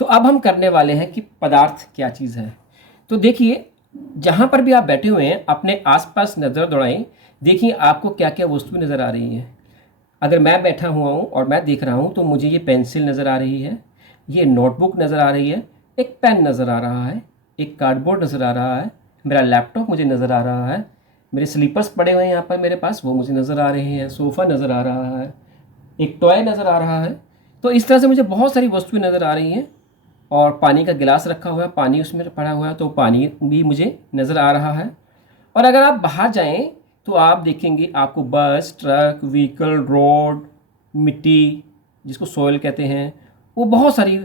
तो अब हम करने वाले हैं कि पदार्थ क्या चीज़ है। तो देखिए, जहाँ पर भी आप बैठे हुए हैं अपने आसपास नज़र दौड़ाएं, देखिए आपको क्या क्या वस्तुएं नज़र आ रही हैं। अगर मैं बैठा हुआ हूँ और मैं देख रहा हूँ तो मुझे ये पेंसिल नज़र आ रही है, ये नोटबुक नज़र आ रही है, एक पेन नज़र आ रहा है, एक कार्डबोर्ड नज़र आ रहा है, मेरा लैपटॉप मुझे नज़र आ रहा है, मेरे स्लीपर्स पड़े हुए हैं यहाँ पर मेरे पास, वो मुझे नज़र आ रहे हैं, सोफ़ा नज़र आ रहा है, एक टॉय नज़र आ रहा है। तो इस तरह से मुझे बहुत सारी वस्तुएं नज़र आ रही हैं। और पानी का गिलास रखा हुआ है, पानी उसमें पड़ा हुआ है, तो पानी भी मुझे नज़र आ रहा है। और अगर आप बाहर जाएं तो आप देखेंगे आपको बस, ट्रक, व्हीकल, रोड, मिट्टी जिसको सॉइल कहते हैं, वो बहुत सारी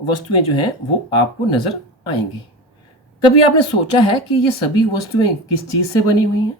वस्तुएं जो हैं वो आपको नज़र आएंगी। कभी आपने सोचा है कि ये सभी वस्तुएं किस चीज़ से बनी हुई हैं?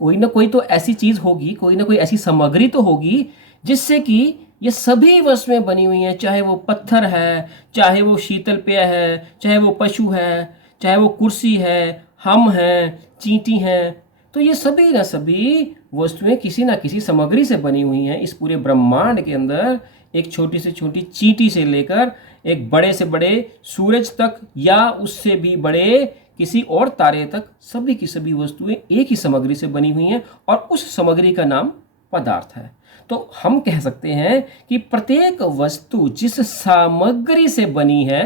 कोई ना कोई तो ऐसी चीज़ होगी, कोई ना कोई ऐसी सामग्री तो होगी जिससे कि ये सभी वस्तुएं बनी हुई हैं। चाहे वो पत्थर है, चाहे वो शीतल पेय है, चाहे वो पशु है, चाहे वो कुर्सी है, हम हैं, चींटी हैं। तो ये सभी ना सभी वस्तुएं किसी ना किसी सामग्री से बनी हुई हैं। इस पूरे ब्रह्मांड के अंदर एक छोटी से छोटी चींटी से लेकर एक बड़े से बड़े सूरज तक या उससे भी बड़े किसी और तारे तक सभी की सभी वस्तुएं एक ही सामग्री से बनी हुई हैं और उस सामग्री का नाम पदार्थ है। तो हम कह सकते हैं कि प्रत्येक वस्तु जिस सामग्री से बनी है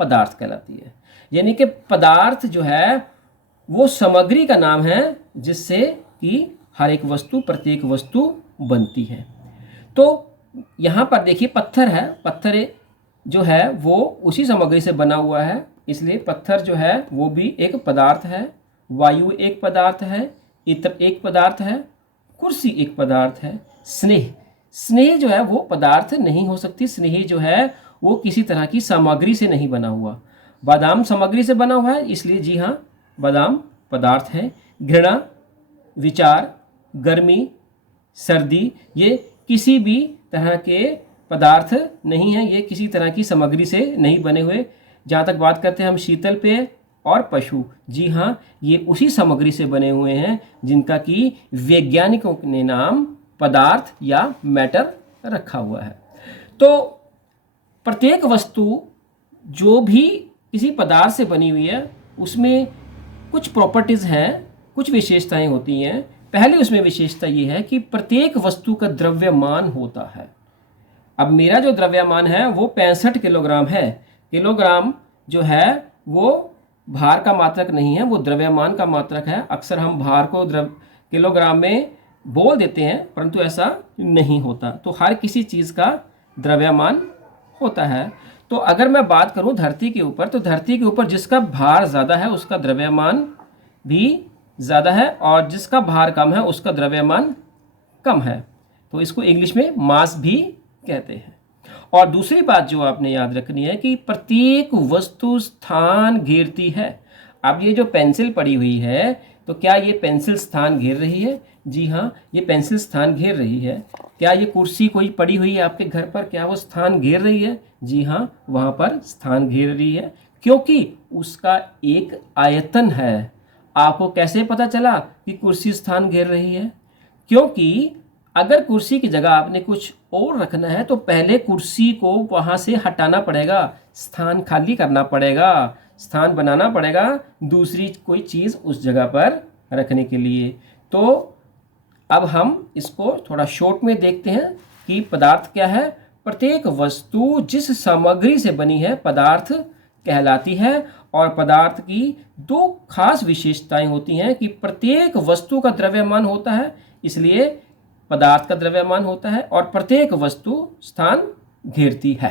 पदार्थ कहलाती है। यानी कि पदार्थ जो है वो सामग्री का नाम है जिससे कि हर एक वस्तु, प्रत्येक वस्तु बनती है। तो यहाँ पर देखिए पत्थर है, पत्थर जो है वो उसी सामग्री से बना हुआ है, इसलिए पत्थर जो है वो भी एक पदार्थ है। वायु एक पदार्थ है, इत्र एक पदार्थ है, कुर्सी एक पदार्थ है। स्नेह, स्नेह जो है वो पदार्थ नहीं हो सकती। स्नेह जो है वो किसी तरह की सामग्री से नहीं बना हुआ। बादाम सामग्री से बना हुआ है, इसलिए जी हाँ बादाम पदार्थ है। घृणा, विचार, गर्मी, सर्दी, ये किसी भी तरह के पदार्थ नहीं है, ये किसी तरह की सामग्री से नहीं बने हुए। जहाँ तक बात करते हैं हम शीतल पेय और पशु, जी हाँ ये उसी सामग्री से बने हुए हैं जिनका कि वैज्ञानिकों ने नाम पदार्थ या मैटर रखा हुआ है। तो प्रत्येक वस्तु जो भी किसी पदार्थ से बनी हुई है उसमें कुछ प्रॉपर्टीज़ हैं, कुछ विशेषताएं होती हैं। पहले उसमें विशेषता ये है कि प्रत्येक वस्तु का द्रव्यमान होता है। अब मेरा जो द्रव्यमान है वो 65 किलोग्राम है। किलोग्राम जो है वो भार का मात्रक नहीं है, वो द्रव्यमान का मात्रक है। अक्सर हम भार को किलोग्राम में बोल देते हैं परंतु ऐसा नहीं होता। तो हर किसी चीज़ का द्रव्यमान होता है। तो अगर मैं बात करूं धरती के ऊपर, तो धरती के ऊपर जिसका भार ज़्यादा है उसका द्रव्यमान भी ज़्यादा है और जिसका भार कम है उसका द्रव्यमान कम है। तो इसको इंग्लिश में मास भी कहते हैं। और दूसरी बात जो आपने याद रखनी है कि प्रत्येक वस्तु स्थान घेरती है। अब ये जो पेंसिल पड़ी हुई है, तो क्या ये पेंसिल स्थान घेर रही है? जी हाँ, ये पेंसिल स्थान घेर रही है। क्या ये कुर्सी कोई पड़ी हुई है आपके घर पर, क्या वो स्थान घेर रही है? जी हाँ, वहाँ पर स्थान घेर रही है क्योंकि उसका एक आयतन है। आपको कैसे पता चला कि कुर्सी स्थान घेर रही है? क्योंकि अगर कुर्सी की जगह आपने कुछ और रखना है तो पहले कुर्सी को वहाँ से हटाना पड़ेगा, स्थान खाली करना पड़ेगा, स्थान बनाना पड़ेगा दूसरी कोई चीज़ उस जगह पर रखने के लिए। तो अब हम इसको थोड़ा शॉर्ट में देखते हैं कि पदार्थ क्या है। प्रत्येक वस्तु जिस सामग्री से बनी है पदार्थ कहलाती है। और पदार्थ की दो खास विशेषताएं होती हैं कि प्रत्येक वस्तु का द्रव्यमान होता है, इसलिए पदार्थ का द्रव्यमान होता है, और प्रत्येक वस्तु स्थान घेरती है।